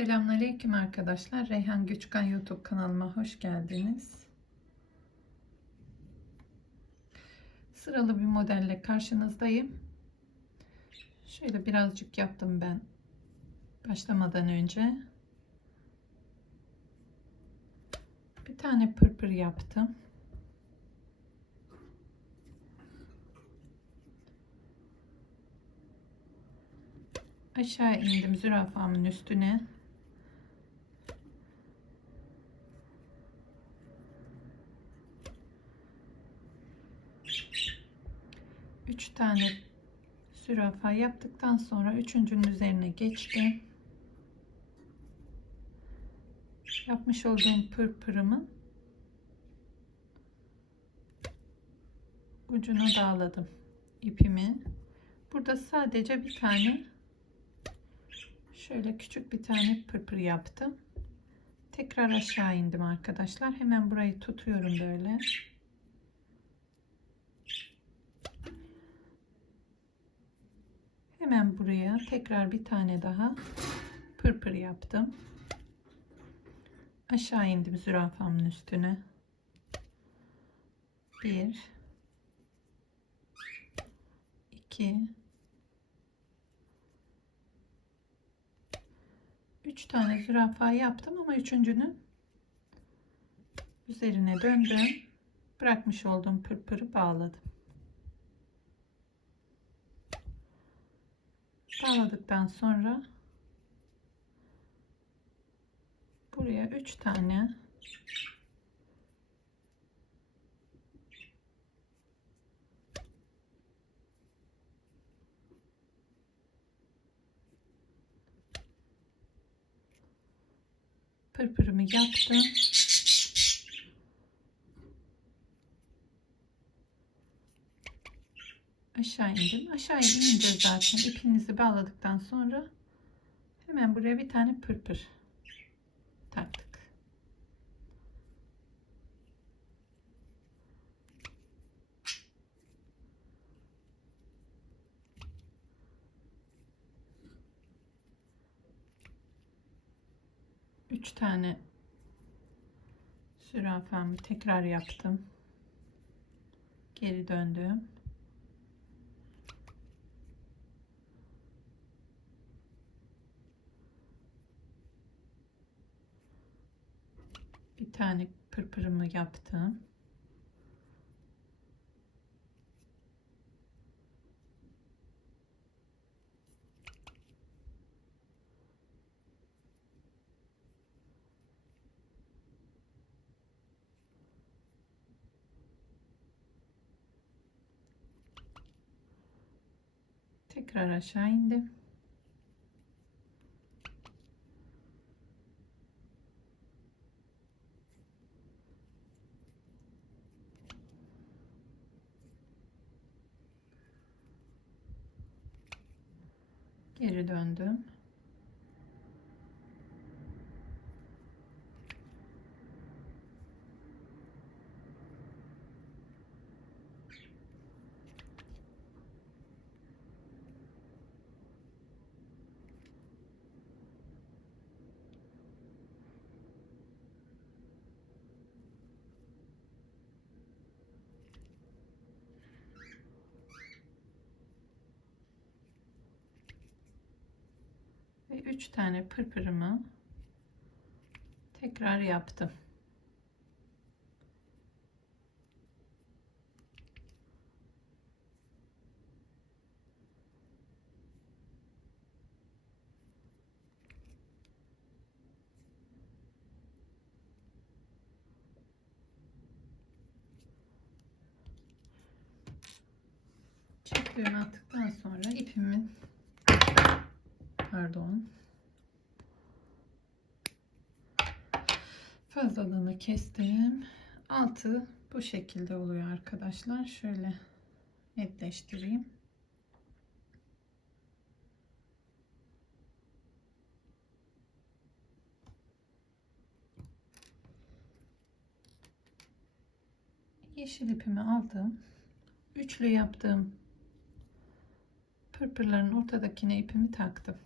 Selamünaleyküm arkadaşlar. Reyhan Güçkan YouTube kanalıma hoş geldiniz. Sıralı bir modelle karşınızdayım. Şöyle birazcık yaptım ben başlamadan önce. Bir tane pırpır yaptım. Aşağı indim zürafamın üstüne. Üç tane zürafa yaptıktan sonra üçüncünün üzerine geçtim. Yapmış olduğum pırpırımın ucuna bağladım ipimi. Burada sadece bir tane şöyle küçük bir tane pırpır yaptım. Tekrar aşağı indim arkadaşlar. Hemen burayı tutuyorum böyle. Hemen buraya tekrar bir tane daha pırpır yaptım. Aşağı indim zürafamın üstüne. Bir, iki, üç tane zürafa yaptım ama üçüncünün üzerine döndüm. Bırakmış olduğum pırpırı bağladım. Bağladıktan sonra buraya 3 tane pırpırımı yaptım. Aşağı indim. Aşağı inince zaten ipinizi bağladıktan sonra hemen buraya bir tane pırpır taktık. Üç tane zürafamı tekrar yaptım. Geri döndüm. bir tane pırpırımı yaptım. Tekrar aşağı indim. Geri döndüm. ve 3 tane pırpırımı tekrar yaptım. Çiftliğimi attıktan sonra ipimin pardon fazlalığını kestim. Altı bu şekilde oluyor arkadaşlar. Şöyle netleştireyim. Yeşil ipimi aldım. Üçlü yaptığım pırpırların ortadakine ipimi taktım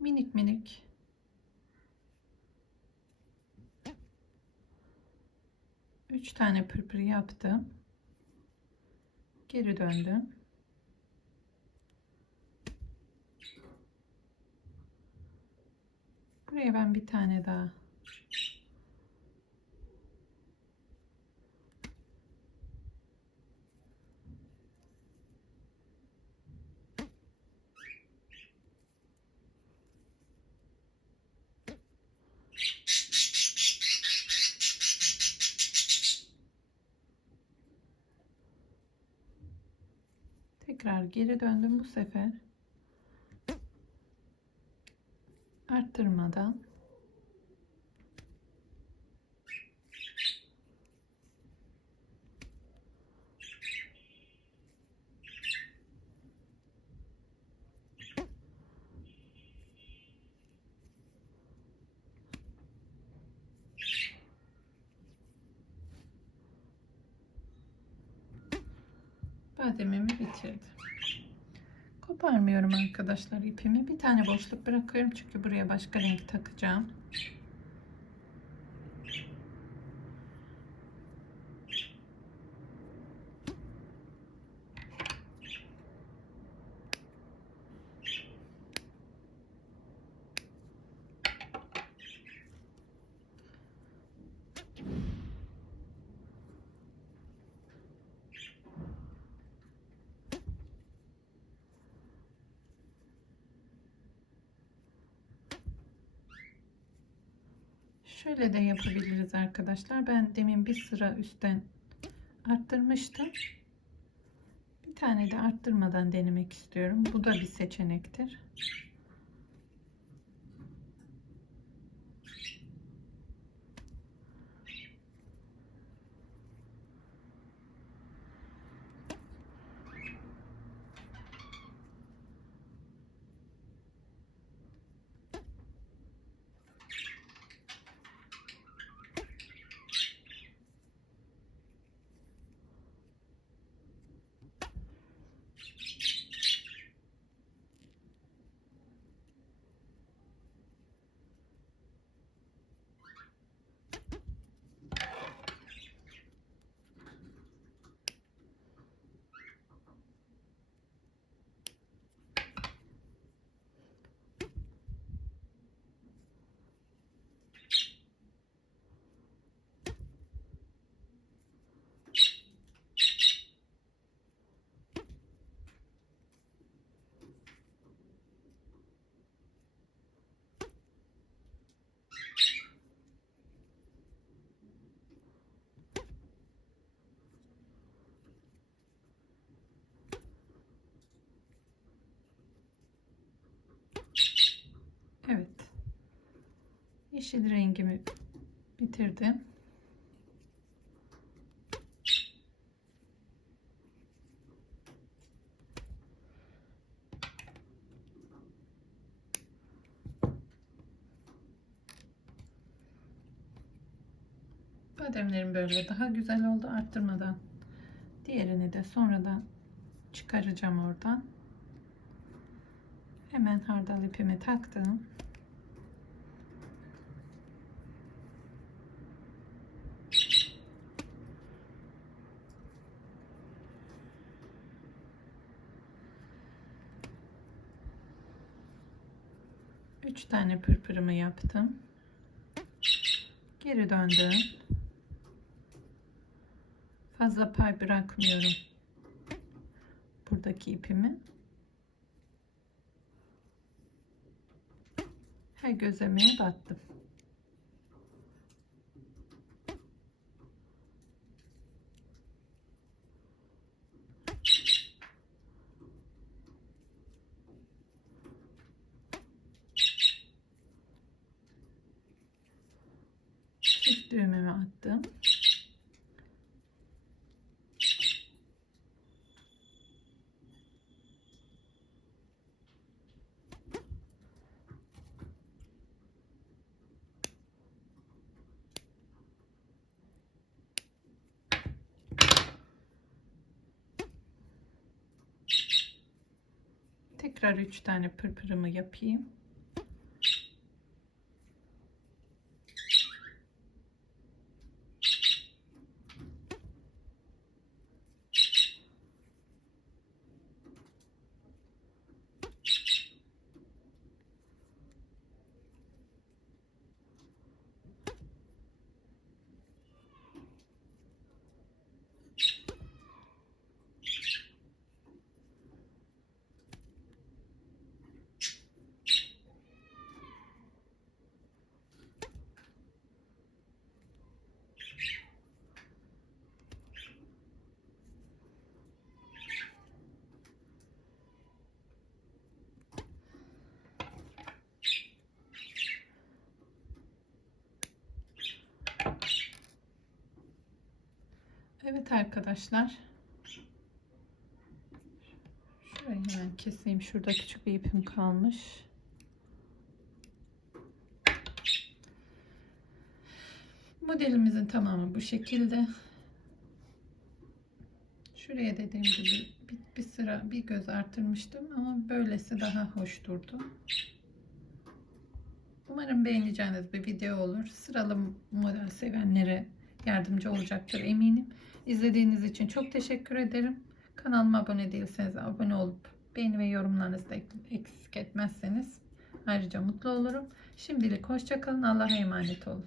minik minik üç tane pırpır yaptım. Geri döndüm. Buraya ben bir tane daha Tekrar geri döndüm bu sefer. Arttırmadan bademimi bitirdim. Koparmıyorum arkadaşlar ipimi. Bir tane boşluk bırakıyorum çünkü buraya başka renk takacağım. Şöyle de yapabiliriz arkadaşlar. Ben demin bir sıra üstten arttırmıştım. Bir tane de arttırmadan denemek istiyorum. Bu da bir seçenektir. Evet. Yeşil rengimi bitirdim. Bademlerim böyle daha güzel oldu arttırmadan. Diğerini de sonradan çıkaracağım oradan. Hemen hardal ipimi taktım. Üç tane pırpırımı yaptım. Geri döndüm. Fazla pay bırakmıyorum. Buradaki ipimi. Her gözlemeye battım. Düğümümü attım. Tekrar üç tane pırpırımı yapayım. Evet arkadaşlar. Şöyle hemen keseyim. Şurada küçük bir ipim kalmış. Modelimizin tamamı bu şekilde. Şuraya dediğim gibi bir, bir sıra bir göz artırmıştım ama böylesi daha hoş durdu. Umarım beğeneceğiniz bir video olur. Sıralı model sevenlere yardımcı olacaktır eminim. İzlediğiniz için çok teşekkür ederim. Kanalıma abone değilseniz abone olup beğeni ve yorumlarınızı da eksik etmezseniz ayrıca mutlu olurum. Şimdilik hoşçakalın. Allah'a emanet olun.